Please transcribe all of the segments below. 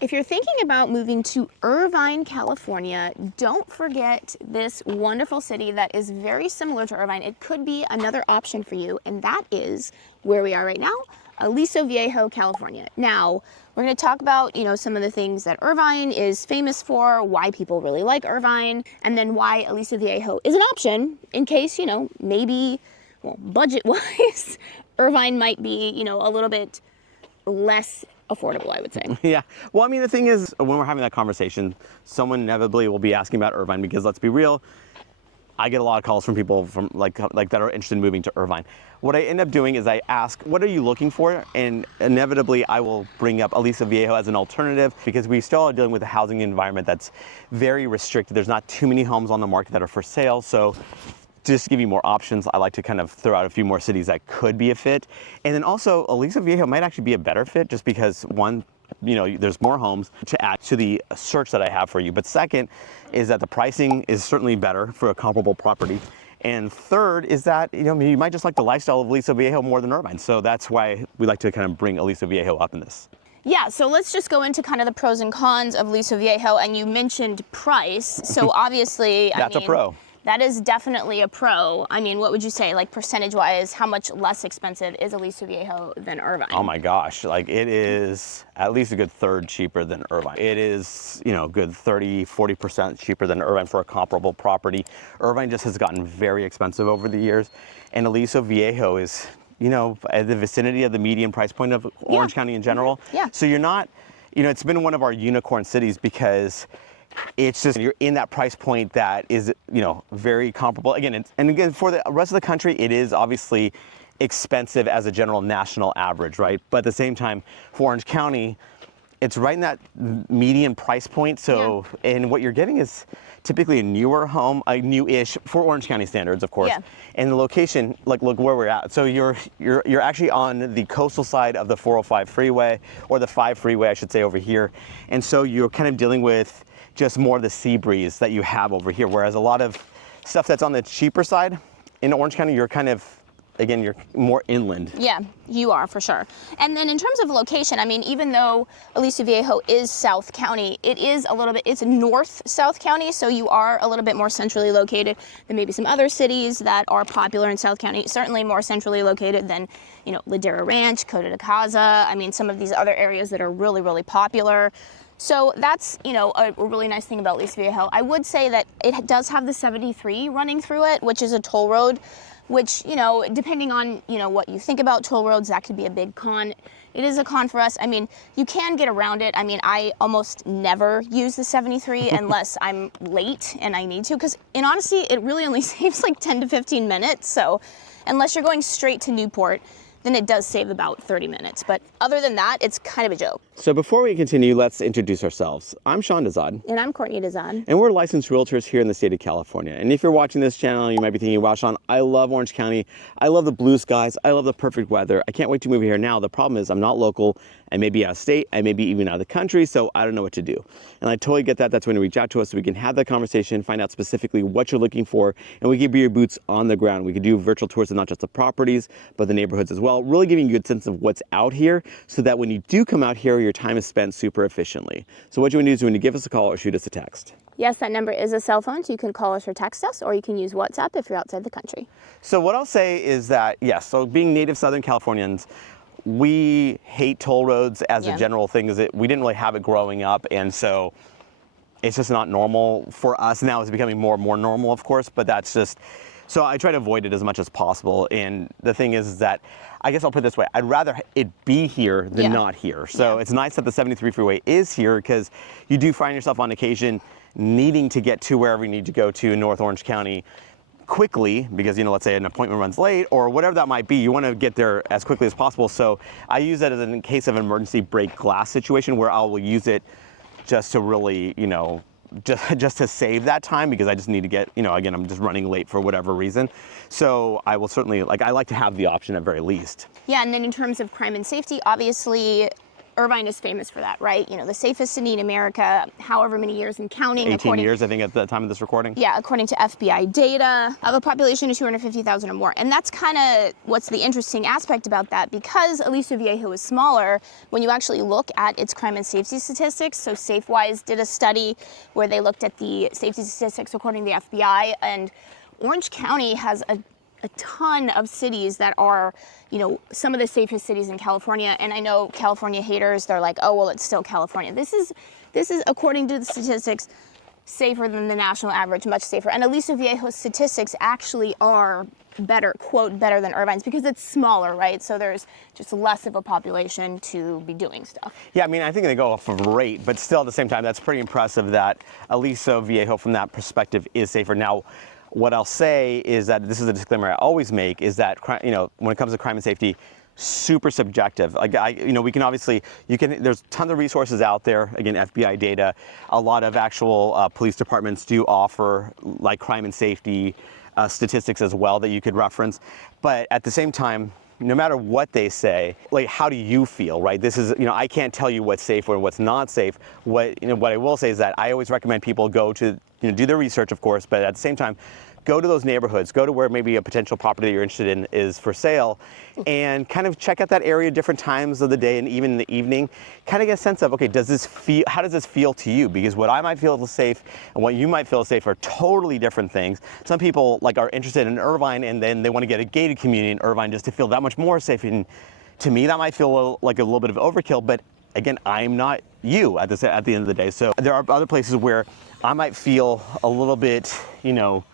If you're thinking about moving to Irvine, California, don't forget this wonderful city that is very similar to Irvine. It could be another option for you, and that is where we are right now, Aliso Viejo, California. Now, we're going to talk about, some of the things that Irvine is famous for, why people really like Irvine, and then why Aliso Viejo is an option in case, maybe, budget-wise, Irvine might be, a little bit less affordable, I would say. Yeah. Well, I mean, the thing is, when we're having that conversation, someone inevitably will be asking about Irvine because, let's be real, I get a lot of calls from people from like that are interested in moving to Irvine. What I end up doing is I ask, what are you looking for? And inevitably, I will bring up Aliso Viejo as an alternative because we still are dealing with a housing environment that's very restricted. There's not too many homes on the market that are for sale. So just to give you more options, I like to kind of throw out a few more cities that could be a fit. And then also, Aliso Viejo might actually be a better fit just because, one, there's more homes to add to the search that I have for you. But second is that the pricing is certainly better for a comparable property. And third is that, you might just like the lifestyle of Aliso Viejo more than Irvine. So that's why we like to kind of bring Aliso Viejo up in this. Yeah, so let's just go into kind of the pros and cons of Aliso Viejo. And you mentioned price. So obviously, That's a pro. That is definitely a pro. I mean, what would you say, like percentage-wise, how much less expensive is Aliso Viejo than Irvine? Oh my gosh, it is at least a good third cheaper than Irvine. It is, good 30, 40% cheaper than Irvine for a comparable property. Irvine just has gotten very expensive over the years, and Aliso Viejo is, at the vicinity of the median price point of Orange County in general. Yeah. So you're not, it's been one of our unicorn cities because it's just, you're in that price point that is, very comparable. Again, for the rest of the country, it is obviously expensive as a general national average, right? But at the same time, for Orange County, it's right in that median price point. So, and what you're getting is typically a newer home, a new-ish for Orange County standards, of course. Yeah. And the location, look where we're at. So you're actually on the coastal side of the 405 freeway, or the 5 freeway, I should say, over here. And so you're kind of dealing with just more of the sea breeze that you have over here. Whereas a lot of stuff that's on the cheaper side in Orange County, you're kind of, again, you're more inland. Yeah, you are for sure. And then in terms of location, I mean, even though Aliso Viejo is South County, it's North South County, so you are a little bit more centrally located than maybe some other cities that are popular in South County, certainly more centrally located than, Ladera Ranch, Costa de Caza, I mean, some of these other areas that are really, really popular. So that's, a really nice thing about Aliso Viejo. I would say that it does have the 73 running through it, which is a toll road, which, depending on, what you think about toll roads, that could be a big con. It is a con for us. I mean, you can get around it. I mean, I almost never use the 73 unless I'm late and I need to, because in honesty, it really only saves like 10 to 15 minutes. So unless you're going straight to Newport, then it does save about 30 minutes. But other than that, it's kind of a joke. So before we continue, let's introduce ourselves. I'm Sean Dezad. And I'm Courtney Dezad. And we're licensed realtors here in the state of California. And if you're watching this channel, you might be thinking, wow, Sean, I love Orange County. I love the blue skies. I love the perfect weather. I can't wait to move here now. The problem is I'm not local. I may be out of state. I may be even out of the country. So I don't know what to do. And I totally get that. That's when you reach out to us so we can have that conversation, find out specifically what you're looking for, and we can be your boots on the ground. We can do virtual tours of not just the properties, but the neighborhoods as well, really giving you a good sense of what's out here so that when you do come out here, your time is spent super efficiently. So what you want to do is when you give us a call or shoot us a text. Yes, that number is a cell phone, so you can call us or text us, or you can use WhatsApp if you're outside the country. So what I'll say is that, yes, so being native Southern Californians, we hate toll roads as a general thing. We didn't really have it growing up, and so it's just not normal for us. Now it's becoming more and more normal, of course, but that's just, so I try to avoid it as much as possible. And the thing is that, I guess I'll put it this way, I'd rather it be here than not here. So it's nice that the 73 freeway is here because you do find yourself on occasion needing to get to wherever you need to go to in North Orange County quickly because, let's say an appointment runs late or whatever that might be, you want to get there as quickly as possible. So I use that as in case of an emergency break glass situation where I will use it just to really, just to save that time because I just need to get, again, I'm just running late for whatever reason. So I will certainly, I like to have the option at very least. Yeah, and then in terms of crime and safety, obviously Irvine is famous for that, right? You know, the safest city in America, however many years and counting. 18 years, I think, at the time of this recording. Yeah, according to FBI data, of a population of 250,000 or more. And that's kind of what's the interesting aspect about that, because Aliso Viejo is smaller, when you actually look at its crime and safety statistics, so SafeWise did a study where they looked at the safety statistics according to the FBI, and Orange County has a ton of cities that are, you know, some of the safest cities in California. And I know California haters, they're like, oh, well, it's still California. This is according to the statistics, safer than the national average, much safer. And Aliso Viejo's statistics actually are better, quote, better than Irvine's, because it's smaller, right? So there's just less of a population to be doing stuff. Yeah, I mean, I think they go off of rate, but still at the same time, that's pretty impressive that Aliso Viejo from that perspective is safer. Now, what I'll say is that, this is a disclaimer I always make, is that, you know, when it comes to crime and safety, super subjective. Like, you know, we can obviously, there's tons of resources out there, again, FBI data. A lot of actual police departments do offer like crime and safety statistics as well that you could reference. But at the same time, no matter what they say, like, how do you feel, right? This is, you know, I can't tell you what's safe or what's not safe. What I will say is that I always recommend people go to, you know, do their research, of course, but at the same time, go to those neighborhoods, go to where maybe a potential property that you're interested in is for sale, and kind of check out that area different times of the day and even in the evening. Kind of get a sense of, okay, how does this feel to you? Because what I might feel safe and what you might feel safe are totally different things. Some people like are interested in Irvine and then they want to get a gated community in Irvine just to feel that much more safe. And to me, that might feel like a little bit of overkill, but again, I'm not you at the end of the day. So there are other places where I might feel a little bit, you know,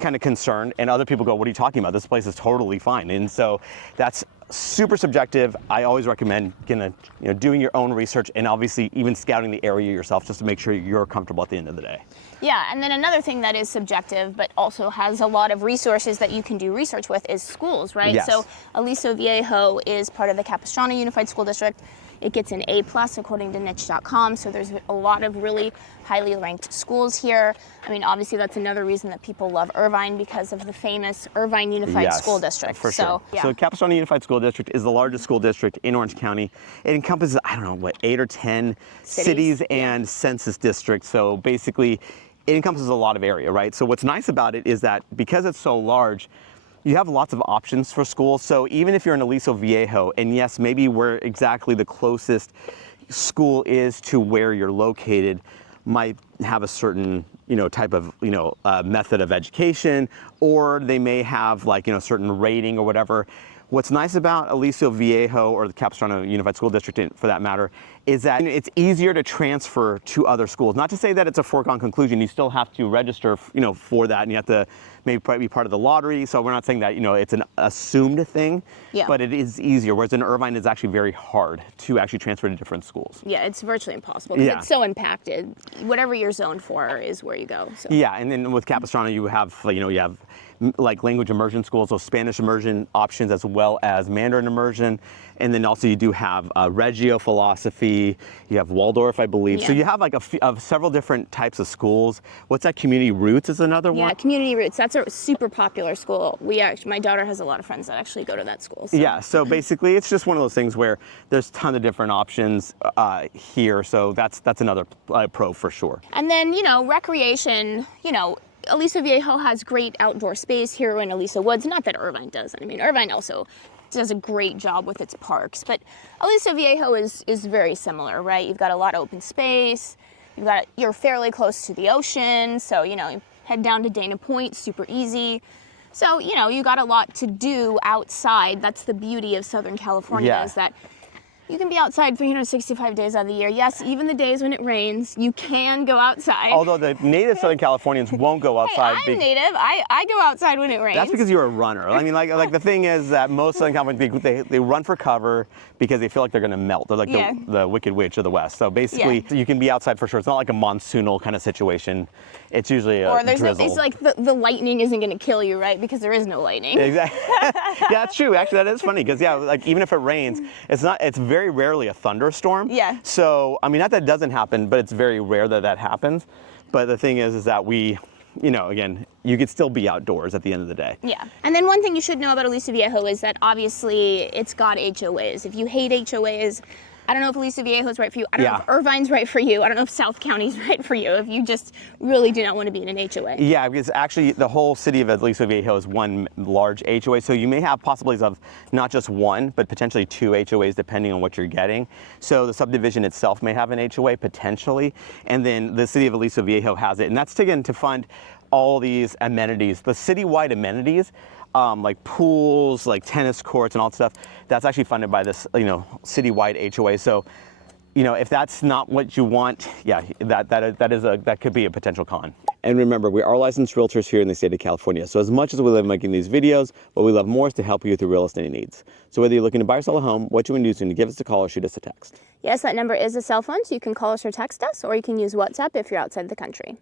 kind of concerned, and other people go, what are you talking about? This place is totally fine. And so that's super subjective. I always recommend doing your own research and obviously even scouting the area yourself just to make sure you're comfortable at the end of the day. Yeah, and then another thing that is subjective but also has a lot of resources that you can do research with is schools, right? Yes. So Aliso Viejo is part of the Capistrano Unified School District. It gets an A+ according to niche.com, so there's a lot of really highly ranked schools here. I mean, obviously that's another reason that people love Irvine, because of the famous Irvine Unified School District. For sure. Yeah. So Capistrano Unified School District is the largest school district in Orange County. It encompasses, I don't know, what, 8 or 10 cities and census districts. So basically, it encompasses a lot of area, right? So what's nice about it is that because it's so large, you have lots of options for schools. So even if you're in Aliso Viejo, and yes, maybe where exactly the closest school is to where you're located might have a certain, you know, type of, you know, method of education, or they may have like, you know, certain rating or whatever. What's nice about Aliso Viejo, or the Capistrano Unified School District for that matter, is that it's easier to transfer to other schools. Not to say that it's a foregone conclusion. You still have to register, you know, for that, and you have to maybe be part of the lottery. So we're not saying that, you know, it's an assumed thing, but it is easier. Whereas in Irvine, it's actually very hard to actually transfer to different schools. Yeah, it's virtually impossible because it's so impacted. Whatever you're zoned for is where you go. So. Yeah, and then with Capistrano, you have like language immersion schools, so Spanish immersion options as well as Mandarin immersion. And then also you do have Reggio philosophy, you have Waldorf, I believe. Yeah. So you have like several different types of schools. What's that, Community Roots is another one? Yeah, Community Roots, that's a super popular school. My daughter has a lot of friends that actually go to that school. So. Yeah, so basically it's just one of those things where there's a ton of different options here. So that's another pro for sure. And then, you know, recreation, you know, Aliso Viejo has great outdoor space here in Aliso Woods. Not that Irvine doesn't. I mean, Irvine also does a great job with its parks, but Aliso Viejo is very similar, right? You've got a lot of open space. You're fairly close to the ocean, so you know, you head down to Dana Point, super easy. So you know, you got a lot to do outside. That's the beauty of Southern California, is that you can be outside 365 days out of the year. Yes, even the days when it rains, you can go outside. Although the native Southern Californians won't go outside. Hey, I'm native. I go outside when it rains. That's because you're a runner. I mean, like the thing is that most Southern Californians, they run for cover because they feel like they're going to melt. They're like the Wicked Witch of the West. So basically, you can be outside for sure. It's not like a monsoonal kind of situation. It's usually a drizzle. It's like the lightning isn't going to kill you, right? Because there is no lightning. Exactly. Yeah, that's true. Actually, that is funny because like even if it rains, it's very rarely a thunderstorm. Yeah. So I mean, not that it doesn't happen, but it's very rare that happens. But the thing is that we, you know, again, you could still be outdoors at the end of the day. Yeah. And then one thing you should know about Aliso Viejo is that obviously it's got HOAs. If you hate HOAs, I don't know if Aliso Viejo is right for you. I don't know Yeah. if Irvine's right for you. I don't know if South County's right for you. If you just really do not want to be in an HOA. Yeah, because actually the whole city of Aliso Viejo is one large HOA, so you may have possibilities of not just one, but potentially 2 HOAs depending on what you're getting. So the subdivision itself may have an HOA potentially, and then the city of Aliso Viejo has it, and that's again to fund all these amenities, the citywide amenities, like pools, like tennis courts and all that stuff. That's actually funded by this, citywide HOA. So, if that's not what you want, yeah, that could be a potential con. And remember, we are licensed realtors here in the state of California. So as much as we love making these videos, what we love more is to help you with your real estate needs. So whether you're looking to buy or sell a home, what you want to do is to give us a call or shoot us a text. Yes, that number is a cell phone, so you can call us or text us, or you can use WhatsApp if you're outside the country.